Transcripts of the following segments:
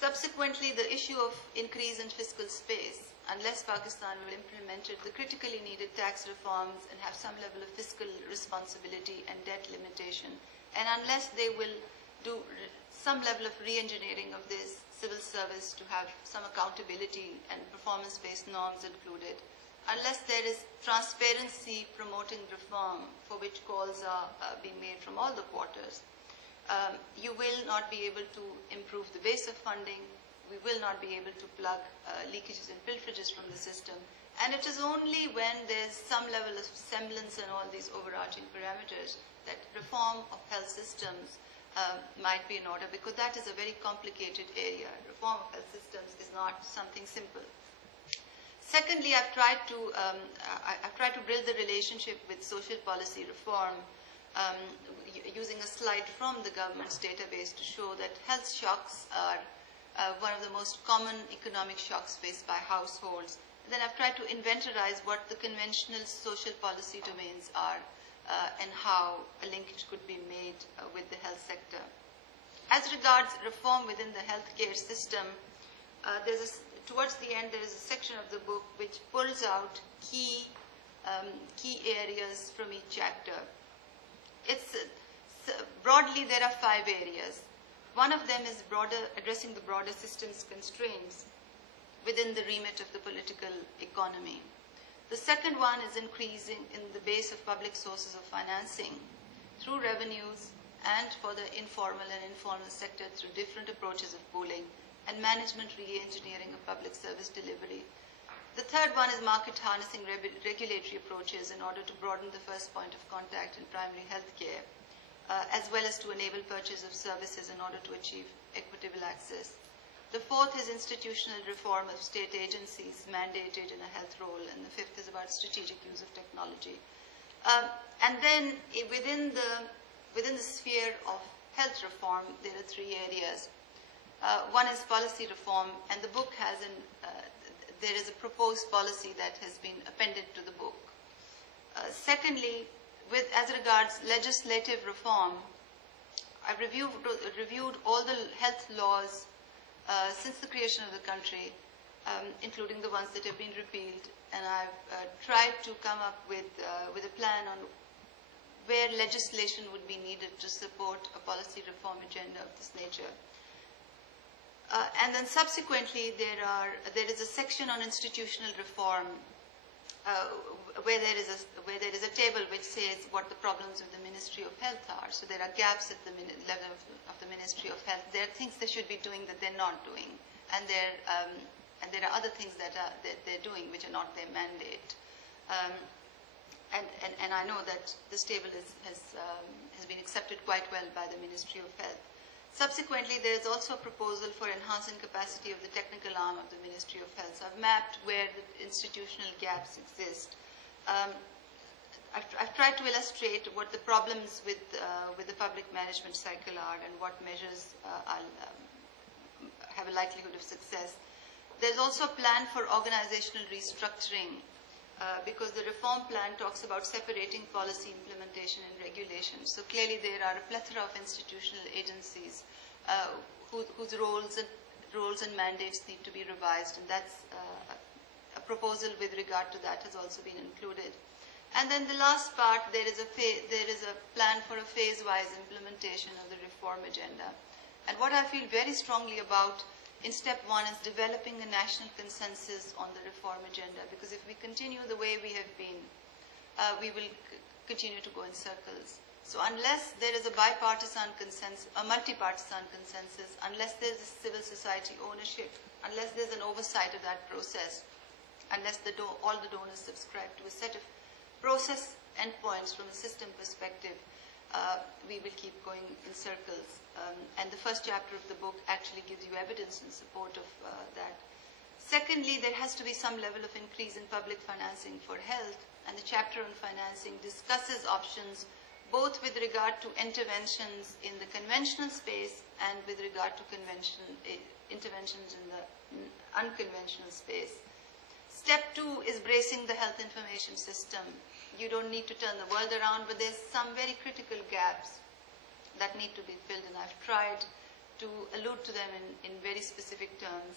Subsequently, the issue of increase in fiscal space, unless Pakistan will implement the critically needed tax reforms and have some level of fiscal responsibility and debt limitation, and unless they will do some level of re-engineering of this civil service to have some accountability and performance-based norms included, unless there is transparency promoting reform for which calls are being made from all the quarters, you will not be able to improve the base of funding. We will not be able to plug leakages and pilferages from the system. And it is only when there's some level of semblance and all these overarching parameters that reform of health systems might be in order, because that is a very complicated area. Reform of health systems is not something simple. Secondly, I've tried to build the relationship with social policy reform using a slide from the government's database to show that health shocks are one of the most common economic shocks faced by households. And then I've tried to inventorize what the conventional social policy domains are and how a linkage could be made with the health sector. As regards reform within the healthcare system, towards the end there is a section of the book which pulls out key areas from each chapter. Broadly, there are 5 areas. One of them is addressing the broader systems constraints within the remit of the political economy. The second one is increasing in the base of public sources of financing through revenues and for the informal and informal sector through different approaches of pooling and management re-engineering of public service delivery. The third one is market harnessing regulatory approaches in order to broaden the first point of contact in primary health care, as well as to enable purchase of services in order to achieve equitable access. The fourth is institutional reform of state agencies mandated in a health role, and the fifth is about strategic use of technology. And then within the sphere of health reform, there are 3 areas. One is policy reform, and the book has there is a proposed policy that has been appended to the book. Secondly, as regards legislative reform, I've reviewed all the health laws since the creation of the country, including the ones that have been repealed, and I've tried to come up with a plan on where legislation would be needed to support a policy reform agenda of this nature. And then subsequently, there is a section on institutional reform where there is a table which says what the problems with the Ministry of Health are. So there are gaps at the level of the Ministry of Health. There are things they should be doing that they're not doing, and there are other things that they're doing which are not their mandate. And I know that this table has been accepted quite well by the Ministry of Health. Subsequently, there is also a proposal for enhancing capacity of the technical arm of the Ministry of Health. So I've mapped where the institutional gaps exist. I've tried to illustrate what the problems with the public management cycle are and what measures have a likelihood of success. There's also a plan for organizational restructuring because the reform plan talks about separating policy implementation and regulation. So clearly there are a plethora of institutional agencies whose roles and mandates need to be revised, and that's a proposal with regard to that has also been included. And then the last part, there is a plan for a phase-wise implementation of the reform agenda. And what I feel very strongly about in step 1 is developing a national consensus on the reform agenda, because if we continue the way we have been, we will continue to go in circles. So unless there is a bipartisan consensus, a multi-partisan consensus, unless there is civil society ownership, unless there's an oversight of that process, unless all the donors subscribe to a set of process endpoints from a system perspective, we will keep going in circles. And the first chapter of the book actually gives you evidence in support of that. Secondly, there has to be some level of increase in public financing for health, and the chapter on financing discusses options both with regard to interventions in the conventional space and with regard to interventions in the unconventional space. Step 2 is bracing the health information system. You don't need to turn the world around, but there's some very critical gaps that need to be filled, and I've tried to allude to them in very specific terms.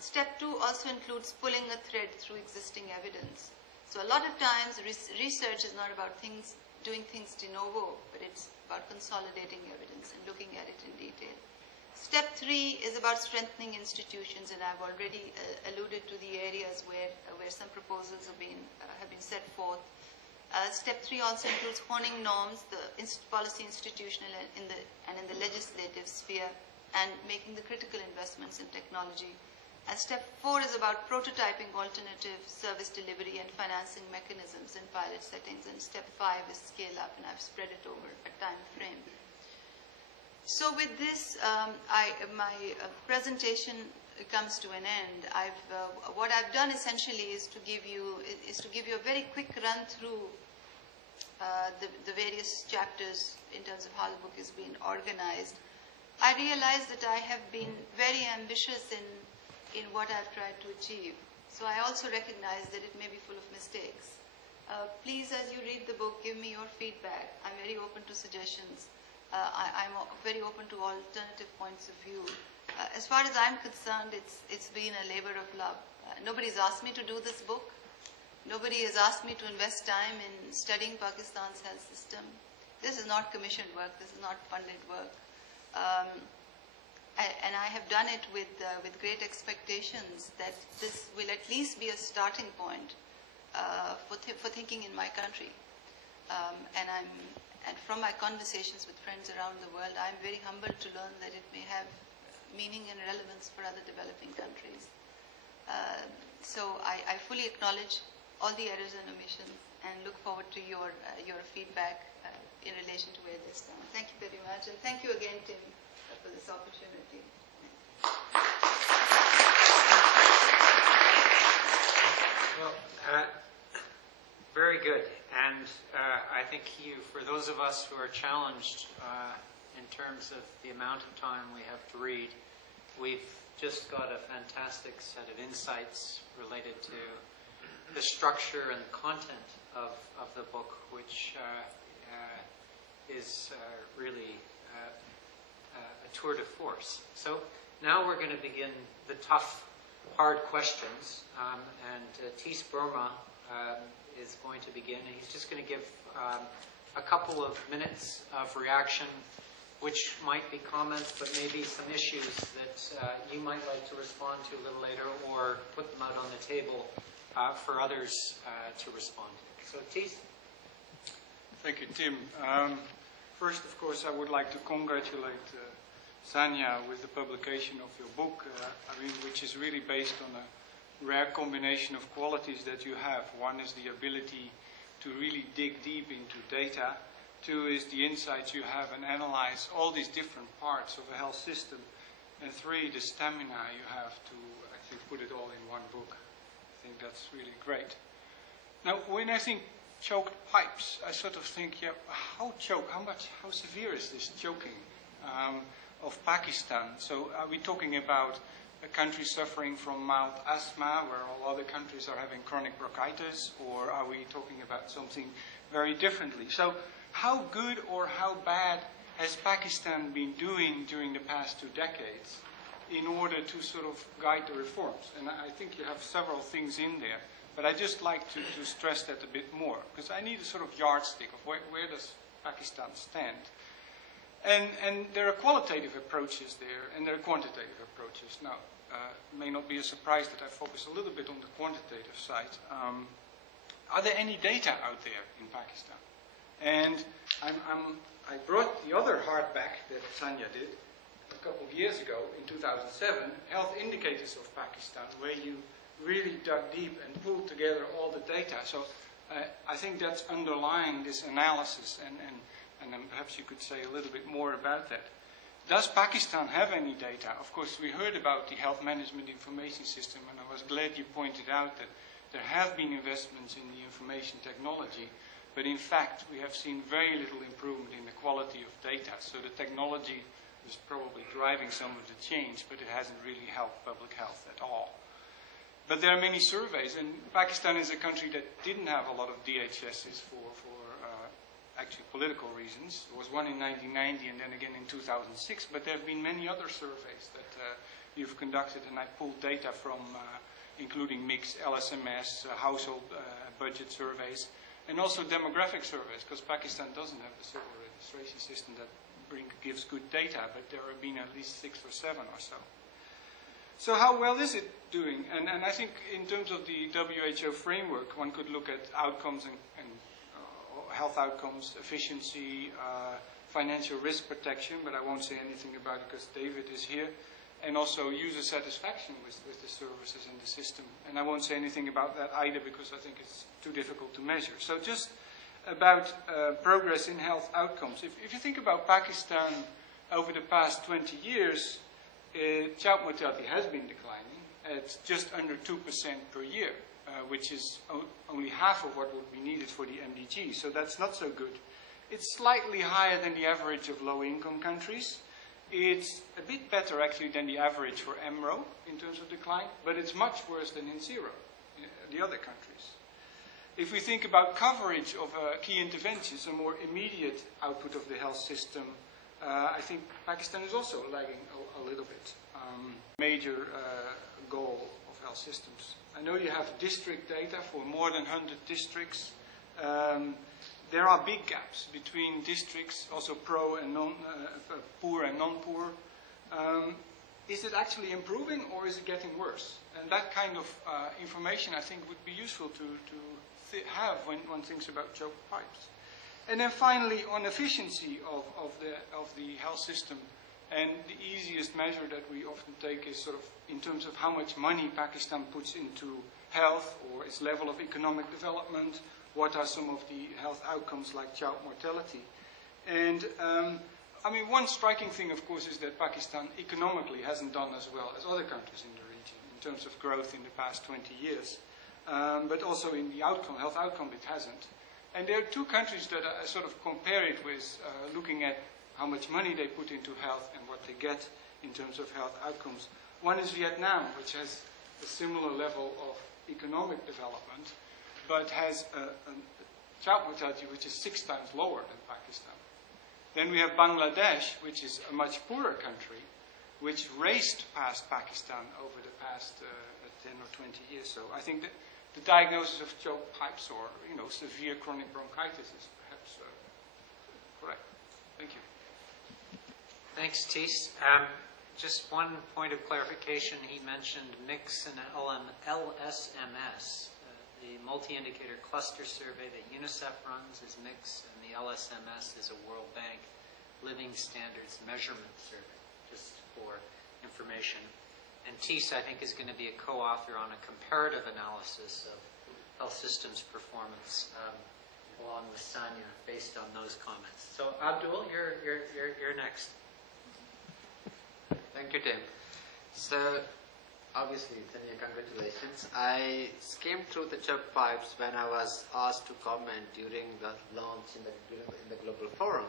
Step 2 also includes pulling a thread through existing evidence. So a lot of times research is not about doing things de novo, but it's about consolidating evidence and looking at it in detail. Step 3 is about strengthening institutions, and I've already alluded to the areas where some proposals have been set forth. Step 3 also includes honing norms, the policy institutional and in the legislative sphere, and making the critical investments in technology. And step 4 is about prototyping alternative service delivery and financing mechanisms in pilot settings. And step 5 is scale up, and I've spread it over a time frame. So with this, my presentation comes to an end. What I've done essentially is to give you a very quick run through the various chapters in terms of how the book is being organized. I realize that I have been very ambitious in what I've tried to achieve. So I also recognize that it may be full of mistakes. Please, as you read the book, give me your feedback. I'm very open to suggestions. I'm very open to alternative points of view. As far as I'm concerned, it's been a labor of love. Nobody's asked me to do this book. Nobody has asked me to invest time in studying Pakistan's health system. This is not commissioned work. This is not funded work. And I have done it with great expectations that this will at least be a starting point for thinking in my country. And from my conversations with friends around the world, I'm very humbled to learn that it may have meaning and relevance for other developing countries. So I fully acknowledge all the errors and omissions and look forward to your feedback in relation to where this stands. Thank you very much, and thank you again, Tim, for this opportunity. Well, very good. And I think for those of us who are challenged in terms of the amount of time we have to read, we've just got a fantastic set of insights related to the structure and the content of the book, which is really a tour de force. So now we're going to begin the tough, hard questions. And Tis Burma is going to begin, and he's just going to give a couple of minutes of reaction, which might be comments, but maybe some issues that you might like to respond to a little later, or put them out on the table for others to respond to. So, Tis. Thank you, Tim. First, of course, I would like to congratulate Sanya with the publication of your book, which is really based on a rare combination of qualities that you have. One is the ability to really dig deep into data. Two is the insights you have and analyze all these different parts of a health system. And three, the stamina you have to actually put it all in one book. I think that's really great. Now, when I think choked pipes, I sort of think, how severe is this choking of Pakistan? So are we talking about a country suffering from mild asthma, where all other countries are having chronic bronchitis, or are we talking about something very differently? So how good or how bad has Pakistan been doing during the past 2 decades in order to sort of guide the reforms? And I think you have several things in there, but I just like to stress that a bit more, because I need a sort of yardstick of where does Pakistan stand. And there are qualitative approaches there, and there are quantitative approaches. Now, it may not be a surprise that I focus a little bit on the quantitative side. Are there any data out there in Pakistan? And I brought the other hardback that Sanya did a couple of years ago, in 2007, Health Indicators of Pakistan, where you really dug deep and pulled together all the data. So I think that's underlying this analysis, and then perhaps you could say a little bit more about that. Does Pakistan have any data? Of course, we heard about the Health Management Information System, and I was glad you pointed out that there have been investments in the information technology, but in fact, we have seen very little improvement in the quality of data. So the technology is probably driving some of the change, but it hasn't really helped public health at all. But there are many surveys, and Pakistan is a country that didn't have a lot of DHSs for actually political reasons. There was one in 1990 and then again in 2006, but there have been many other surveys that you've conducted, and I pulled data from including mixed LSMS, household budget surveys, and also demographic surveys, because Pakistan doesn't have the civil registration system that gives good data, but there have been at least 6 or 7 or so. So how well is it doing? And I think in terms of the WHO framework, one could look at outcomes and health outcomes, efficiency, financial risk protection, but I won't say anything about it because David is here, and also user satisfaction with the services and the system. And I won't say anything about that either because I think it's too difficult to measure. So just about progress in health outcomes. If you think about Pakistan over the past 20 years, child mortality has been declining. It's just under 2% per year, which is only half of what would be needed for the MDG. So that's not so good. It's slightly higher than the average of low-income countries. It's a bit better, actually, than the average for MRO in terms of decline, but it's much worse than in zero, the other countries. If we think about coverage of key interventions, a more immediate output of the health system, I think Pakistan is also lagging a little bit. Major goal of health systems. I know you have district data for more than 100 districts. There are big gaps between districts, also pro and poor and non-poor. Is it actually improving or is it getting worse? And that kind of information, I think, would be useful to have when one thinks about choke pipes. And then finally, on efficiency of the health system, and the easiest measure that we often take is sort of in terms of how much money Pakistan puts into health or its level of economic development. What are some of the health outcomes like child mortality? And I mean, one striking thing, of course, is that Pakistan economically hasn't done as well as other countries in the region in terms of growth in the past 20 years. But also in the health outcome, it hasn't. And there are two countries that I sort of compare it with, looking at how much money they put into health and what they get in terms of health outcomes. One is Vietnam, which has a similar level of economic development, but has a child mortality which is 6 times lower than Pakistan. Then we have Bangladesh, which is a much poorer country, which raced past Pakistan over the past 10 or 20 years. So I think that the diagnosis of choke pipes or severe chronic bronchitis is perhaps correct. Thank you. Thanks, Ties. Just one point of clarification. He mentioned MIX and LSMS. The multi-indicator cluster survey that UNICEF runs is MIX, and the LSMS is a World Bank Living Standards Measurement Survey, just for information. And Ties, I think, is going to be a co-author on a comparative analysis of health systems performance, along with Sanya, based on those comments. So, Abdul, you're next. Thank you, Tim. So, obviously, Tanya, congratulations. I skimmed through the choke pipes when I was asked to comment during the launch in the Global Forum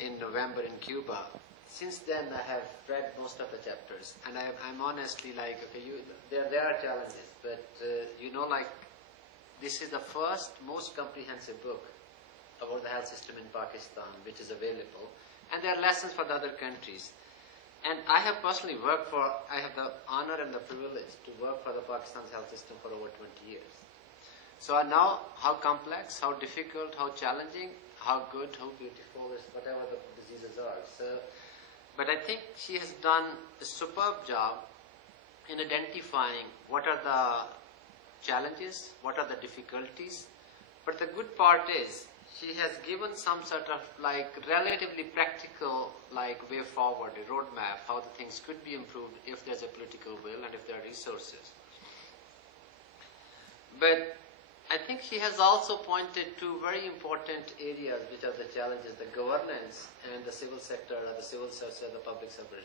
in November in Cuba. Since then, I have read most of the chapters, and I'm honestly like, okay, there are challenges, but this is the first, most comprehensive book about the health system in Pakistan, which is available, and there are lessons for the other countries. And I have personally I have the honor and the privilege to work for the Pakistan's health system for over 20 years. So I know how complex, how difficult, how challenging, how good, how beautiful, whatever the diseases are. But I think she has done a superb job in identifying what are the challenges, what are the difficulties. But the good part is she has given some sort of relatively practical way forward, a roadmap, how the things could be improved if there's a political will and if there are resources. But I think she has also pointed to very important areas which are the challenges, the governance and the civil sector, or the civil sector, the public sector.